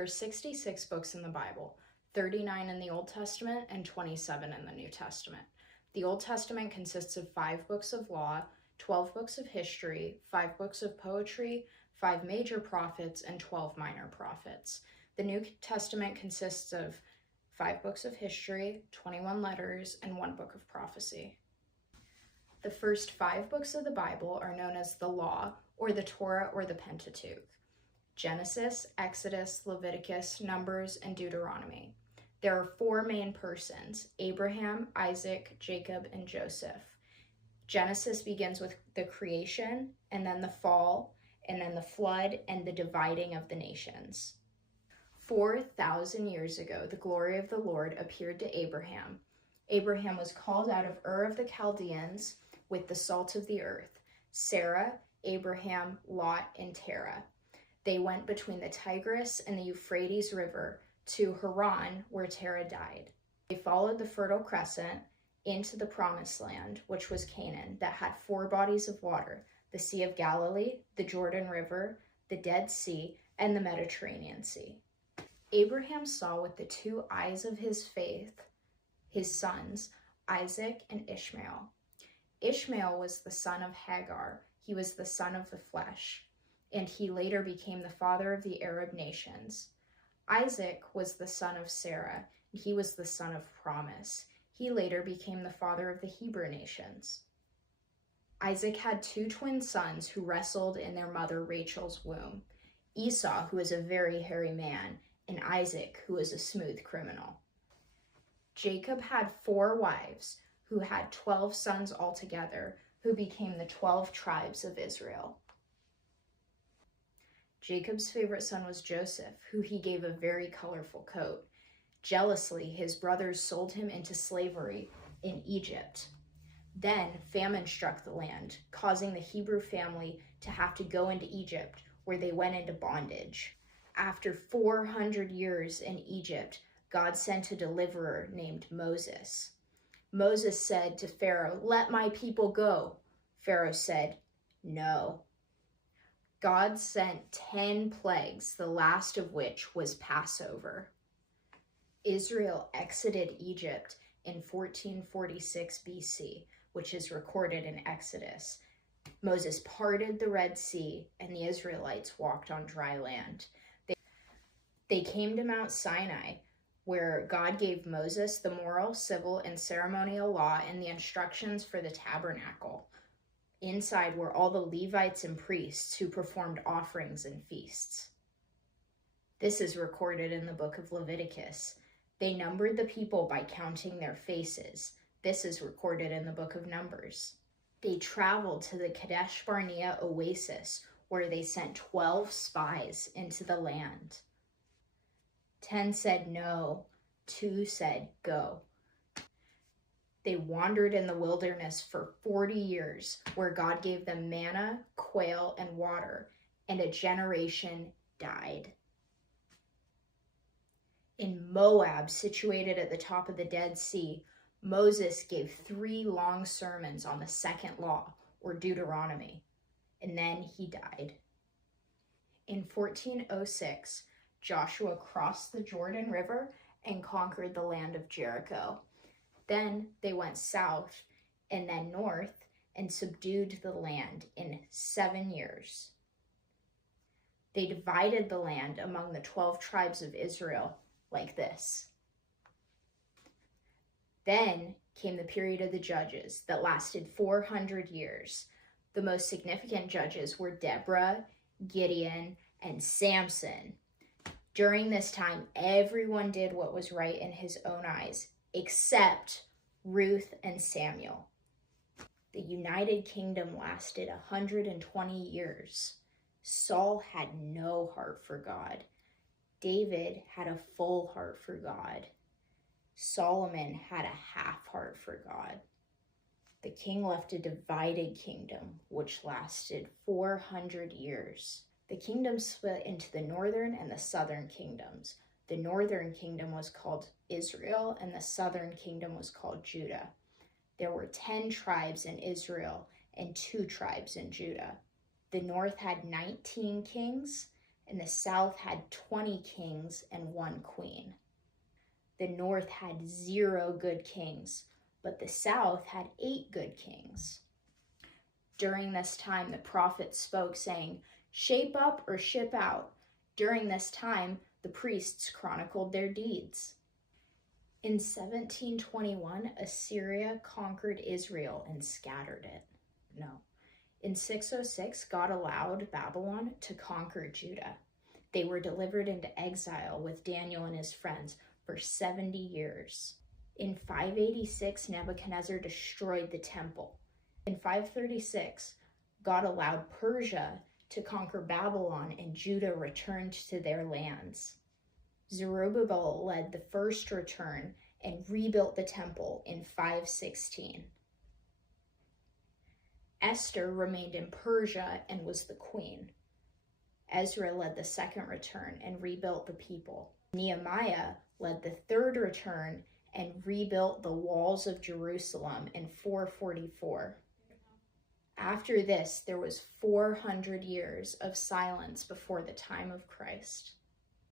There are 66 books in the Bible, 39 in the Old Testament and 27 in the New Testament. The Old Testament consists of 5 books of law, 12 books of history, 5 books of poetry, 5 major prophets, and 12 minor prophets. The New Testament consists of 5 books of history, 21 letters, and 1 book of prophecy. The first 5 books of the Bible are known as the Law, or the Torah, or the Pentateuch: Genesis, Exodus, Leviticus, Numbers, and Deuteronomy. There are 4 main persons: Abraham, Isaac, Jacob, and Joseph. Genesis begins with the creation, and then the fall, and then the flood, and the dividing of the nations. 4,000 years ago, the glory of the Lord appeared to Abraham. Abraham was called out of Ur of the Chaldeans with the salt of the earth: Sarah, Abraham, Lot, and Terah. They went between the Tigris and the Euphrates River to Haran, where Terah died. They followed the Fertile Crescent into the Promised Land, which was Canaan, that had 4 bodies of water: the Sea of Galilee, the Jordan River, the Dead Sea, and the Mediterranean Sea. Abraham saw with the 2 eyes of his faith his sons, Isaac and Ishmael. Ishmael was the son of Hagar. He was the son of the flesh, and he later became the father of the Arab nations. Isaac was the son of Sarah, and he was the son of promise. He later became the father of the Hebrew nations. Isaac had 2 twin sons who wrestled in their mother Rachel's womb: Esau, who was a very hairy man, and Isaac, who was a smooth criminal. Jacob had 4 wives, who had 12 sons altogether, who became the 12 tribes of Israel. Jacob's favorite son was Joseph, who he gave a very colorful coat. Jealously, his brothers sold him into slavery in Egypt. Then famine struck the land, causing the Hebrew family to have to go into Egypt, where they went into bondage. After 400 years in Egypt, God sent a deliverer named Moses. Moses said to Pharaoh, "Let my people go." Pharaoh said, "No." God sent 10 plagues, the last of which was Passover. Israel exited Egypt in 1446 BC, which is recorded in Exodus. Moses parted the Red Sea, and the Israelites walked on dry land. They came to Mount Sinai, where God gave Moses the moral, civil, and ceremonial law and the instructions for the tabernacle. Inside were all the Levites and priests who performed offerings and feasts. This is recorded in the book of Leviticus. They numbered the people by counting their faces. This is recorded in the book of Numbers. They traveled to the Kadesh Barnea oasis, where they sent 12 spies into the land. 10 said no, 2 said go. They wandered in the wilderness for 40 years, where God gave them manna, quail, and water, and a generation died. In Moab, situated at the top of the Dead Sea, Moses gave 3 long sermons on the 2nd law, or Deuteronomy, and then he died. In 1406, Joshua crossed the Jordan River and conquered the land of Jericho. Then they went south and then north and subdued the land in 7 years. They divided the land among the 12 tribes of Israel like this. Then came the period of the judges that lasted 400 years. The most significant judges were Deborah, Gideon, and Samson. During this time, everyone did what was right in his own eyes, except Ruth and Samuel. The United Kingdom lasted 120 years. Saul had no heart for God. David had a full heart for God. Solomon had a half heart for God. The king left a divided kingdom, which lasted 400 years. The kingdom split into the northern and the southern kingdoms. The northern kingdom was called Israel, and the southern kingdom was called Judah. There were 10 tribes in Israel and 2 tribes in Judah. The north had 19 kings, and the south had 20 kings and 1 queen. The north had 0 good kings, but the south had 8 good kings. During this time, the prophets spoke, saying, "Shape up or ship out." During this time, the priests chronicled their deeds. In 1721, Assyria conquered Israel and scattered it. In 606, God allowed Babylon to conquer Judah. They were delivered into exile with Daniel and his friends for 70 years. In 586, Nebuchadnezzar destroyed the temple. In 536, God allowed Persia to conquer Babylon, and Judah returned to their lands. Zerubbabel led the first return and rebuilt the temple in 516. Esther remained in Persia and was the queen. Ezra led the second return and rebuilt the people. Nehemiah led the third return and rebuilt the walls of Jerusalem in 444. After this, there was 400 years of silence before the time of Christ.